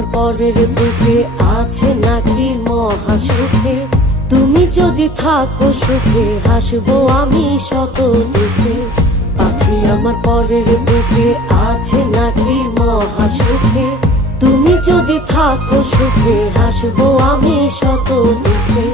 আমার পরের বুকে আছে নাকি মহা সুখে? তুমি যদি থাকো সুখে হাসবো আমি শত দুঃখে। পাখি আমার পরের বুকে আছে নাকি মহা সুখে? তুমি যদি থাকো সুখে হাসবো আমি শত দুঃখে।